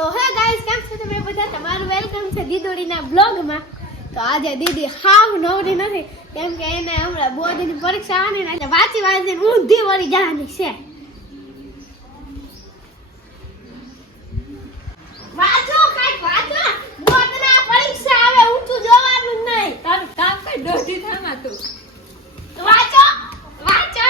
તો હે ગાઈસ કેમ છો તમે બધા તમારું વેલકમ છે દીદોડીના બ્લોગમાં તો આજે દીદી હાવ નવરી નથી કેમ કે એને હમણાં બોર્ડની પરીક્ષા આવવાની ને એટલે વાંચીને ઊંધી વળી જવાની છે વાંચો કાંઈક વાંચો બોર્ડના પરીક્ષા આવે ઊંચું જોવાનું નહીં તારું કામ કઈ દોઢી થામાં તું વાંચો વાંચો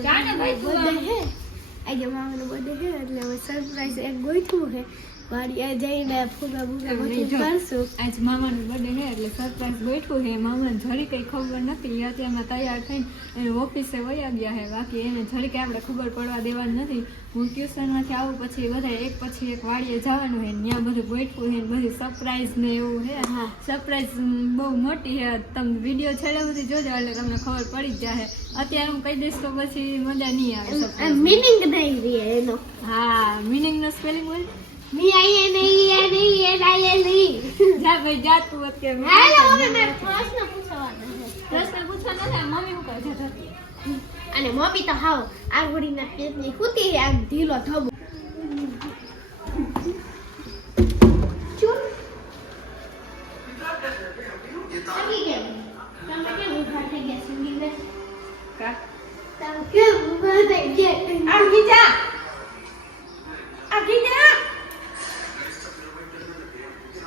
જાને ભાઈ તું આજે મામાનો બર્થડે છે એટલે હવે સરપ્રાઈઝ એક ગોઠવું છે મારી આ જઈને ફૂગા બુગા બધું કરશું આજ મામાનો બર્થડે છે એટલે સરપ્રાઈઝ ગોઠવું છે મામાને જરી કઈ ખબર નથી અત્યારમાં તૈયાર થઈને એને ઓફિસે વયા ગયા છે બાકી એને જરી કઈ આપણે ખબર પડવા દેવાની નથી હું ટ્યુશનમાંથી આવું પછી બધા એક પછી એક વાડીએ જવાનું છે ત્યાં બધું ગોઠવું છે બધી સરપ્રાઈઝ ને એવું છે સરપ્રાઈઝ બહુ મોટી છે તમે વિડીયો છેલ્લે સુધી જોજો એટલે તમને ખબર પડી જ જાય અત્યારે હું કહી દઈશ તો પછી મજા નહીં આવે મીનિંગ નહીં રહે એનો હા મીનિંગ નો સ્પેલિંગ બોલ મી આઈએ નહીં એ નહીં એ લાયે નહીં જા ભાઈ જા તું અત્યારે હાલો હવે મેં પ્રશ્ન પૂછવાનો છે પ્રશ્ન પૂછવાનો છે મમ્મી હું કહે છે અને મમ્મી તો હાવ આંગળીના પેટની ખૂતી આમ ઢીલો થબો તમે કેમ ઉભા થઈ ગયા સંગીત કા તમે કેમ ઉભા થઈ ગયા આગી જા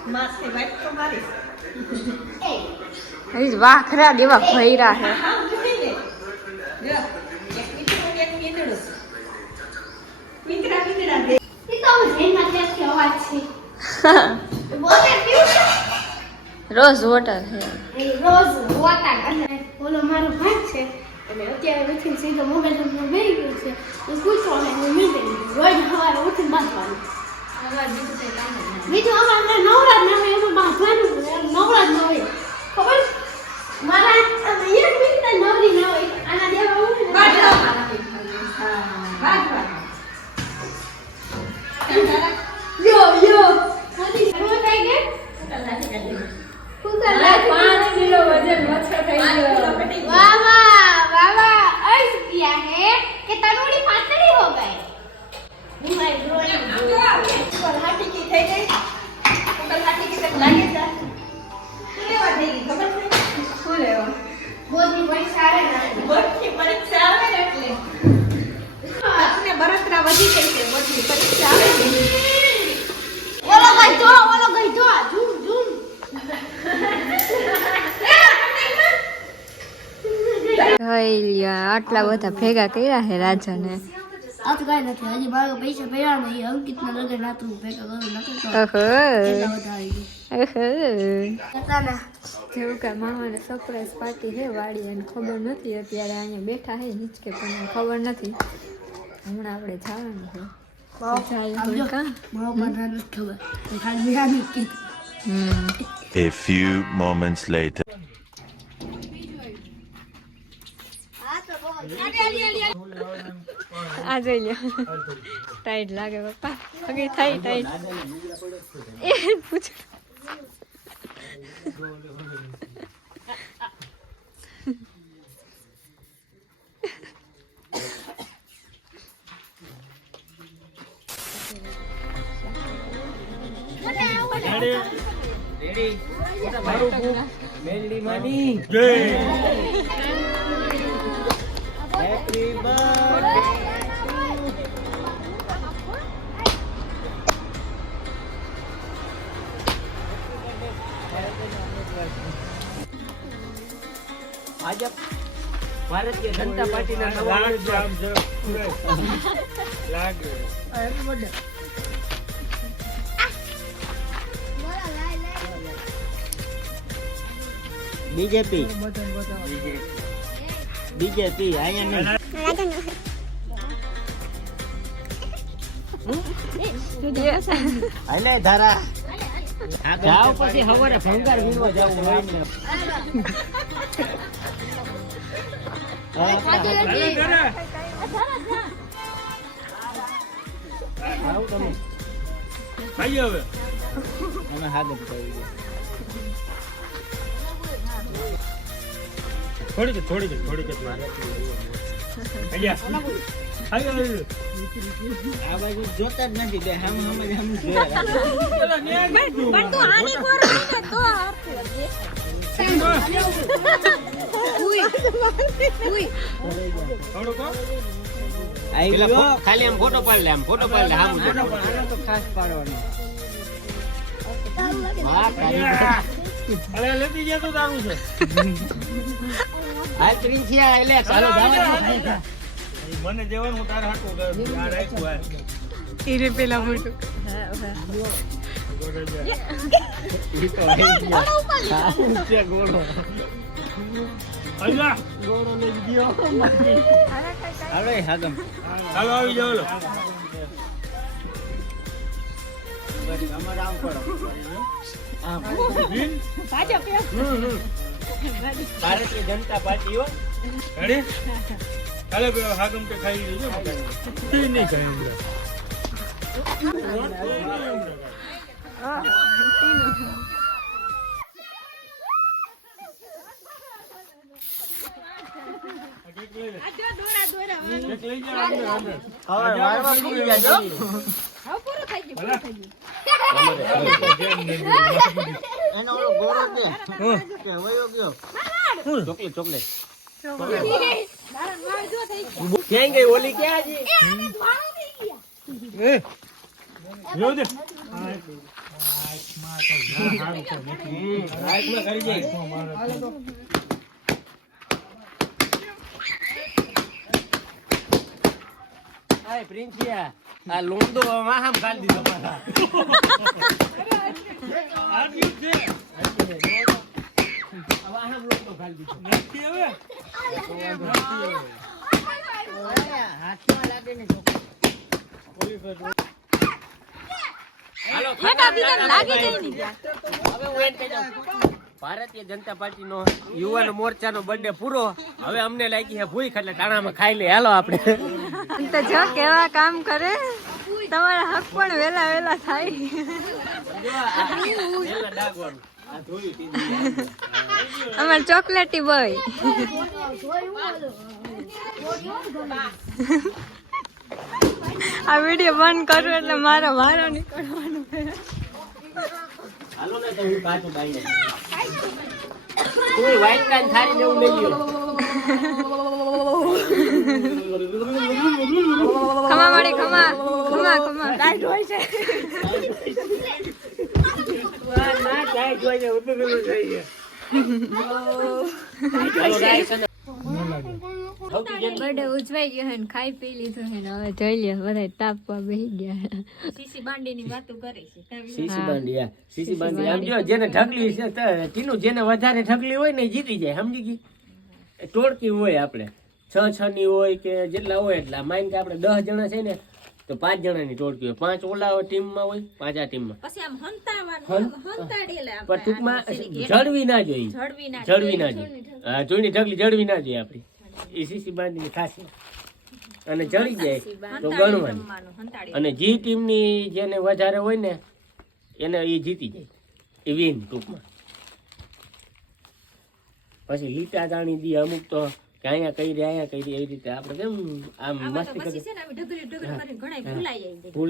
માસે વાઈટ તો મારી એ વાખરા દેવા ભૈરા છે રોઝ વોટર છે રોજ વોટર અને ઓલો મારો ભાઈ છે અને અત્યારે ઉઠીને સીધો મોબાઈલ નંબર બેસી ગયો છે તો પૂછો ને હું મીટિંગ રોજ સવારે ઉઠીને બાંધવાનું બીજું અમારે નવરાજ ના હોય એમાં બાંધવાનું નવરાજ ન હોય ખબર મારા એક મિનિટ નવરી ના હોય આના દેવા હોય યો મોદી શું થઈ ગઈ वाह वाह अर्ज किया है कि तनुड़ी पातली हो गए मैं ड्राइंग हाथी की થઈ ગઈ હાથી की तक लागे था लेवा થઈ ગઈ ખબર છે શું લેવા બોર્ડની પરીક્ષા આવે ને બોર્ડની પરીક્ષા આવે ને એટલે આપને બરતરા વધી ગઈ છે બોર્ડની પરીક્ષા આવે ઓલો ગઈ જો ઝૂમ ઝૂમ આટલા બધા ભેગા કર્યા છે રાજાને આ તો કાંઈ નથી હજી મારા પૈસા ભર્યા નહીં અંકિતના લગન નાતું ભેગા કરું નકર તો જેવું કે મામાને સરપ્રાઈઝ પાર્ટી છે વાડી અને ખબર નથી અત્યારે અહીંયા બેઠા છે હિંચકે પણ ખબર નથી હમણાં આપણે જવાનું છે A few moments later. આ જોઈ લો ટાઈટ લાગે પપ્પા અગે થાય ટાઈટ એ પૂછ રેડી મારું બુક મેલડી માની જય હેપી બર્થડે આજે ભારતીય જનતા પાર્ટીના નવા લાગે બીજેપી અહીંયા અલે ધારા જાવ પછી હવારે ભંગાર વીણવા જવું હોય ને આવ તમે ખાઈ હવે અમે હાગત કરી થોડી કે આ બાજુ જોતા જ નથી બે હમ જોઈએ પણ તું આની કોર ને તો ખાલી આમ ફોટો પાડ લે આમ ફોટો પાડ લે આમ તો ખાસ પાડવાનો અરે લેતી ગયા તો તારું છે હાલ પ્રિન્સિયા એટલે ચાલો જવાનું મને જેવાનું હું તારે હાટું આ રાખ્યું ઈરે પેલા મોટો ગોળો લઈ ગયો હાલો હાગમ ચાલો આવી જાવ લો અમાર આમ કરો ભારતીય જનતા પાર્ટી હો રેડી ચાલે હાગમ કે ખાઈ લીધું નહીં ખાઈ એનો ઓલો ગોળો દે કે વયો ગયો ચોકલેટ ક્યાં ગઈ ઓલી ક્યાં જી જો દે હાથમાં કરી જાય આય પ્રિન્સિયા આ લોંદો વાહમ કાઢી દીધો પાછા વાહમ લોંદો કાઢી દીધો નથી હવે હાથમાં લાગે ને હાલો હવે હું એમ કહી દઉં ભારતીય જનતા પાર્ટીનો યુવાન મોરચાનો બર્થડે પૂરો હવે અમને લાગી છે ભૂખ એટલે ટાણામાં ખાઈ લે હાલો આપણે તો જો કેવા કામ કરે તમારા હક પણ વેલા વેલા થાય અમાર ચોકલેટી બોય આ વિડીયો બંધ કરું એટલે મારો વારો નીકળવાનો હાલો ને તો હું પાછું બાઈને કોઈ વાઈટ કાન થારી દેવું લઈ ગયો ખમા મળી ખમા ખમા ખમા ટાઈટ હોય છે ના જાય જોઈએ ઉતરું થઈ ગયા બર્થડે ઉજવાઈ ગયો હે ને ખાઈ પી લીધું હે ને હવે જોઈ લે બધા તાપવા બેસી ગયા સીસી બાંડીની વાતો કરે છે સીસી બાંડી આમ જો જેને ઢગલી છે ટીનું જેને વધારે ઢગલી હોય ને જીતી જાય સમજી ગઈ ટોળકી હોય આપણે 6 ની હોય કે જેટલા હોય એટલા માઈન કે આપણે 10 જણા છે ને તો 5 જણાની ટોળકી હોય 5 ઓલા ટીમમાં હોય 5 આ ટીમમાં પછી આમ હંતાવાનું હંતાડેલા પણ ટૂંકમાં જળવી ના જોઈએ હા જોઈની ઢગલી જળવી ના જોઈએ આપણી એ સીસી બાંધીની ખાસી અને જળી જાય તો ગણવાની અને જે ટીમની જેને વધારે હોય ને એને એ જીતી જાય એ વિન ટૂંકમાં પછી લીટા જાણી દી અમુક તો કે અહીંયા કહી દે અહીંયા કહી દે એવી રીતે આપણે કેમ આમ મસ્તી કરી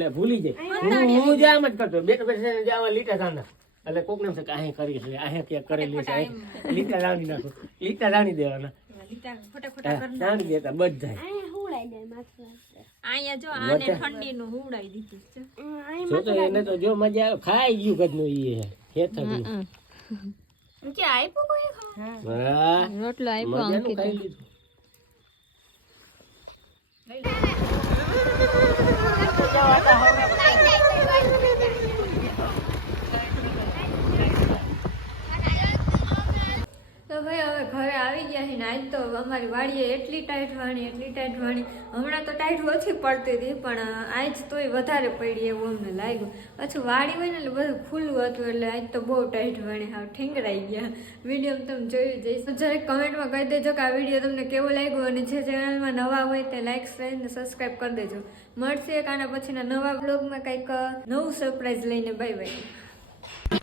ભૂલી જાય હું જ આમ જ કરતો બેઠા આમાં લીટા જાણા એટલે કોક ને કે અહીં કરી છે અહીં ક્યાંક કરેલી છે લીટા જાણી નાખો લીટા જાણી દેવાના જાણી દેતા બધા અહીંયા જો આને ઠંડીનું હુવડાવી દીધું જો તો એને તો જો મજા આવે ખાઈ ગયું કદનું ઈ હે થયું કે આપ્યું કોઈ હા રોટલો આપ્યો મજાનું અંકિત ખાઈ લીધું તો ભાઈ હવે ઘરે આવી ગયા છે ને આજ તો અમારી વાડીએ એટલી ટાઈટ વાણી હમણાં તો ટાઈટ ઓછી પડતી હતી પણ આજ તોય વધારે પડી એવું અમને લાગ્યું પાછું વાડી હોય ને એટલે બધું ખુલ્લું હતું એટલે આજ તો બહુ ટાઈટ વાણી હાવ ઠીંગરાઈ ગયા વિડીયો તમે જોયું જઈશ જરાક કમેન્ટમાં કહી દેજો કે આ વિડીયો તમને કેવો લાગ્યો અને જે ચેનલમાં નવા હોય તે લાઈક શેર અને સબસ્ક્રાઈબ કરી દેજો મળશે એક આના પછીના નવા બ્લોગમાં કંઈક નવું સરપ્રાઈઝ લઈને બાય બાય